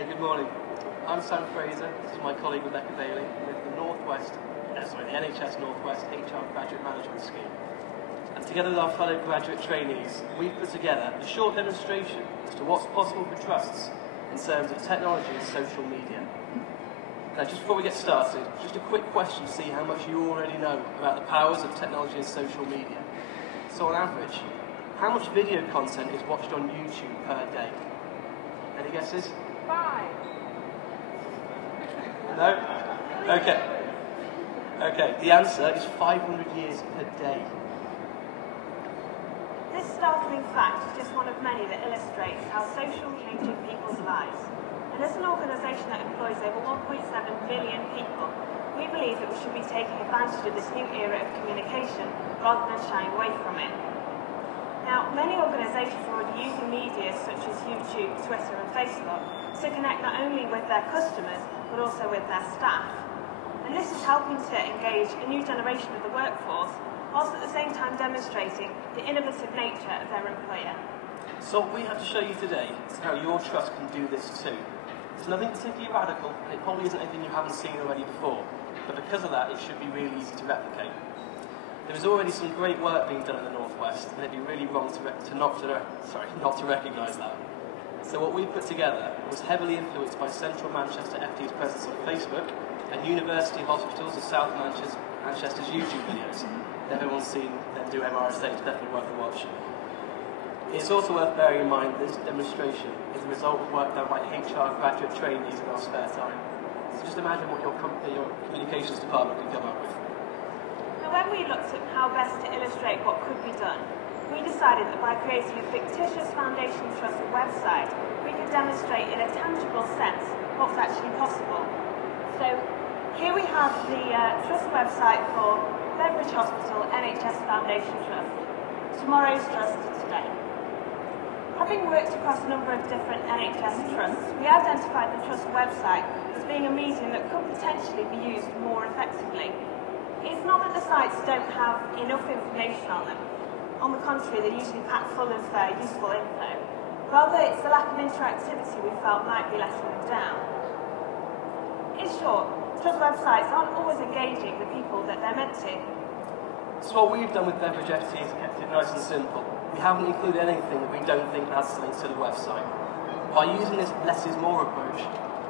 Okay, good morning. I'm Sam Fraser. This is my colleague Rebecca Bailey with the NHS Northwest HR Graduate Management Scheme. And together with our fellow graduate trainees, we've put together a short demonstration as to what's possible for trusts in terms of technology and social media. Now, just before we get started, just a quick question to see how much you already know about the powers of technology and social media. So on average, how much video content is watched on YouTube per day? Any guesses? 5. No? Okay. Okay, the answer is 500 years per day. This startling fact is just one of many that illustrates how social media changes people's lives. And as an organisation that employs over 1.7 billion people, we believe that we should be taking advantage of this new era of communication rather than shying away from it. Now, many organisations are already using media such as YouTube, Twitter and Facebook to connect not only with their customers but also with their staff. And this is helping to engage a new generation of the workforce whilst at the same time demonstrating the innovative nature of their employer. So what we have to show you today is how your trust can do this too. It's nothing particularly radical, and it probably isn't anything you haven't seen already before, but because of that it should be really easy to replicate. There is already some great work being done in the Northwest, and it'd be really wrong not to recognise that. So what we put together was heavily influenced by Central Manchester FT's presence on Facebook and University Hospitals of South Manchester's YouTube videos. If everyone's seen them do MRSA, it's definitely worth a watch. It's also worth bearing in mind that this demonstration is the result of work done by HR graduate trainees in our spare time. So just imagine what your communications department can come up with. When we looked at how best to illustrate what could be done, we decided that by creating a fictitious Foundation Trust website, we could demonstrate in a tangible sense what's actually possible. So here we have the Trust website for Beveridge Hospital NHS Foundation Trust, tomorrow's trust today. Having worked across a number of different NHS trusts, we identified the Trust website as being a medium that could potentially be used more effectively. It's not that the sites don't have enough information on them. On the contrary, they're usually packed full of useful info. Rather, it's the lack of interactivity we felt might be letting them down. In short, trust websites aren't always engaging the people that they're meant to. So what we've done with Beveridge FT is kept it nice and simple. We haven't included anything that we don't think adds links to the website. By using this less is more approach,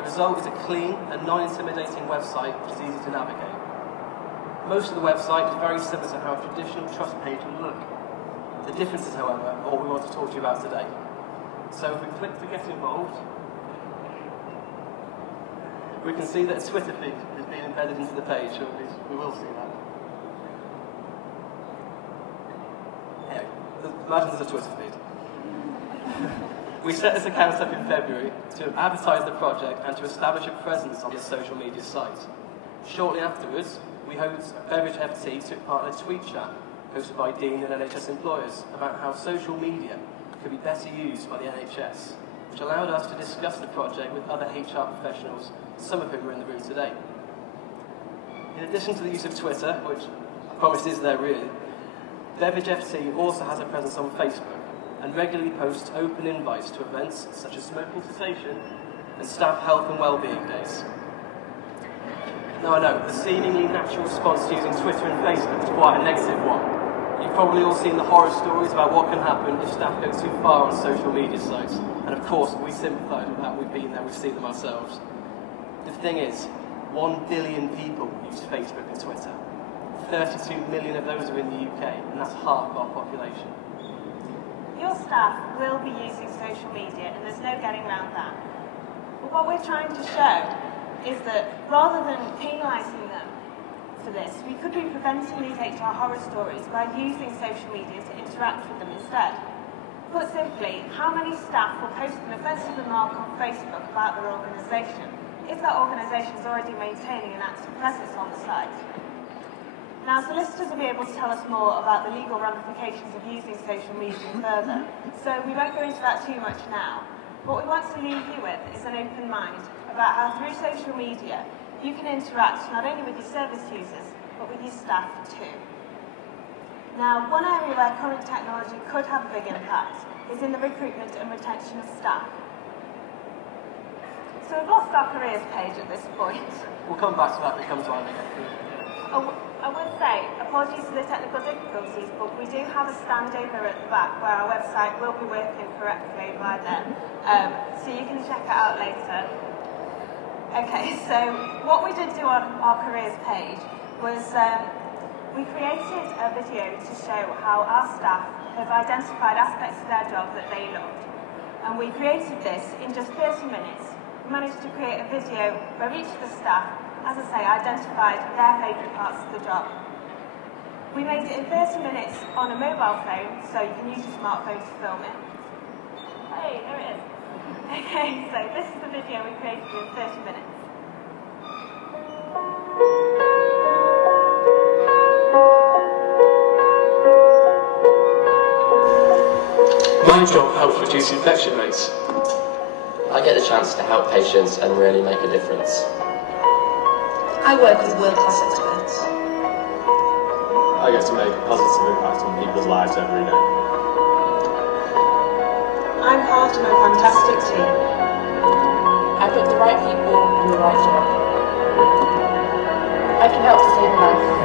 the result is a clean and non-intimidating website which is easy to navigate. Most of the website is very similar to how a traditional trust page would look. The differences, however, are what we want to talk to you about today. So if we click to get involved, we can see that a Twitter feed is being embedded into the page, so we will see that. Yeah, imagine there's a Twitter feed. We set this account up in February to advertise the project and to establish a presence on the social media site. Shortly afterwards, we host Beveridge FT took part in a tweet chat hosted by Dean and NHS employers about how social media could be better used by the NHS, which allowed us to discuss the project with other HR professionals, some of whom are in the room today. In addition to the use of Twitter, which I promise is there really, Beveridge FT also has a presence on Facebook and regularly posts open invites to events such as smoking cessation and staff health and wellbeing days. Now I know, the seemingly natural response to using Twitter and Facebook is quite a negative one. You've probably all seen the horror stories about what can happen if staff go too far on social media sites. And of course, we sympathise with that, we've been there, we've seen them ourselves. The thing is, 1 billion people use Facebook and Twitter. 32 million of those are in the UK, and that's half of our population. Your staff will be using social media, and there's no getting around that. But what we're trying to show is that rather than penalising them for this, we could be preventing these HR horror stories by using social media to interact with them instead. Put simply, how many staff will post an offensive remark on Facebook about their organisation if that organisation is already maintaining an active presence on the site? Now, solicitors will be able to tell us more about the legal ramifications of using social media further, so we won't go into that too much now. What we want to leave you with is an open mind about how through social media you can interact not only with your service users but with your staff too. Now, one area where current technology could have a big impact is in the recruitment and retention of staff. So we've lost our careers page at this point. We'll come back to that if it comes on. I would say, apologies for the technical difficulties, but we do have a stand over at the back where our website will be working correctly by then. So you can check it out later. Okay, so what we did do on our careers page was we created a video to show how our staff have identified aspects of their job that they loved. And we created this in just 30 minutes. We managed to create a video where each of the staff, as I say, identified their favourite parts of the job. We made it in 30 minutes on a mobile phone, so you can use your smartphone to film it. Hey, there it is. Okay, so this is the video we created in 30 minutes. My job helps reduce infection rates. I get the chance to help patients and really make a difference. I work with world-class experts. I get to make a positive impact on people's lives every day. I'm part of a fantastic team. I put the right people in the right job. I can help to save a life.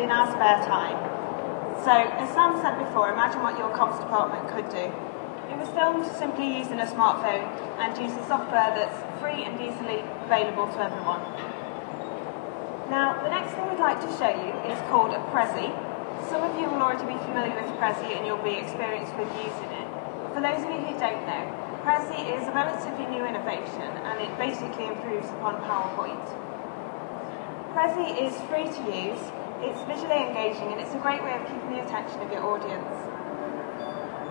In our spare time. So, as Sam said before, imagine what your comms department could do. It was filmed simply using a smartphone and using software that's free and easily available to everyone. Now, the next thing we'd like to show you is called a Prezi. Some of you will already be familiar with Prezi and you'll be experienced with using it. For those of you who don't know, Prezi is a relatively new innovation and it basically improves upon PowerPoint. Prezi is free to use. It's visually engaging and it's a great way of keeping the attention of your audience.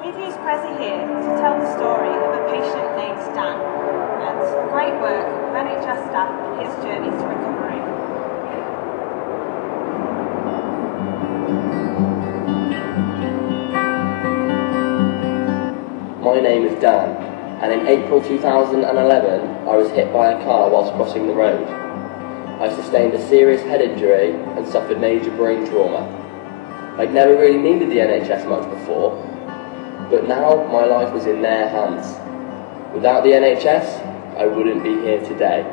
We've used Prezi here to tell the story of a patient named Dan and the great work of NHS staff in his journey to recovery. My name is Dan, and in April 2011 I was hit by a car whilst crossing the road. I sustained a serious head injury and suffered major brain trauma. I'd never really needed the NHS much before, but now my life was in their hands. Without the NHS, I wouldn't be here today.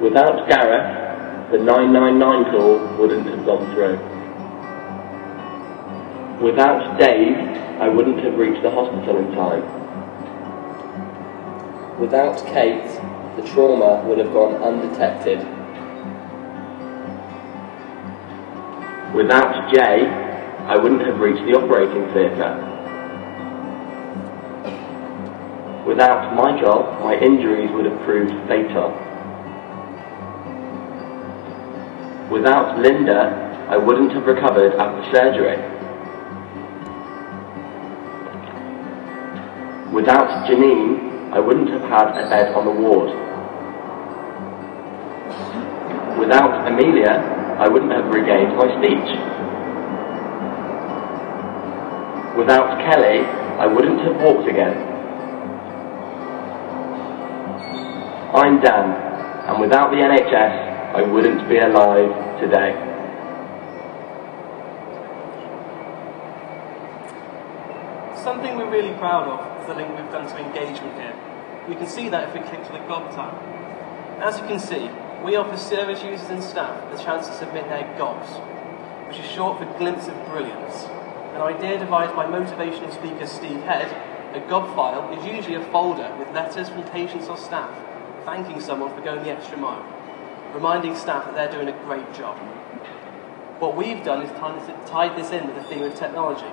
Without Gareth, the 999 call wouldn't have gone through. Without Dave, I wouldn't have reached the hospital in time. Without Kate, the trauma would have gone undetected. Without Jay, I wouldn't have reached the operating theatre. Without my job, my injuries would have proved fatal. Without Linda, I wouldn't have recovered after surgery. Without Janine, I wouldn't have had a bed on the ward. Without Amelia, I wouldn't have regained my speech. Without Kelly, I wouldn't have walked again. I'm Dan, and without the NHS, I wouldn't be alive today. Something we're really proud of is the link we've done to engagement here. We can see that if we click to the GOB tab. As you can see, we offer service users and staff the chance to submit their GOBs, which is short for Glimpse of Brilliance. An idea devised by motivational speaker Steve Head, a GOB file is usually a folder with letters from patients or staff thanking someone for going the extra mile, reminding staff that they're doing a great job. What we've done is tied this in with the theme of technology.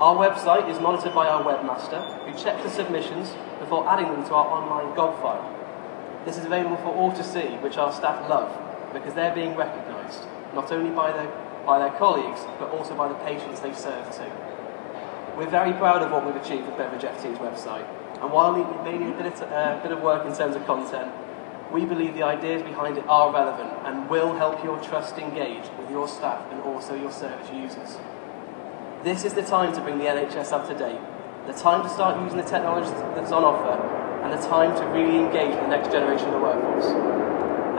Our website is monitored by our webmaster, who checks the submissions before adding them to our online GOB file. This is available for all to see, which our staff love, because they're being recognised, not only by their colleagues, but also by the patients they serve too. We're very proud of what we've achieved with Beveridge FT's website, and while it may need a bit of work in terms of content, we believe the ideas behind it are relevant and will help your trust engage with your staff and also your service users. This is the time to bring the NHS up to date, the time to start using the technology that's on offer, and the time to really engage with the next generation of the workforce.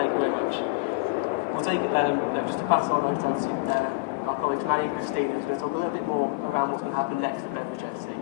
Thank you very much. We'll take just to pass on over to our colleagues Manny and Christina, who's going to talk a little bit more around what's going to happen next at Beveridge FC.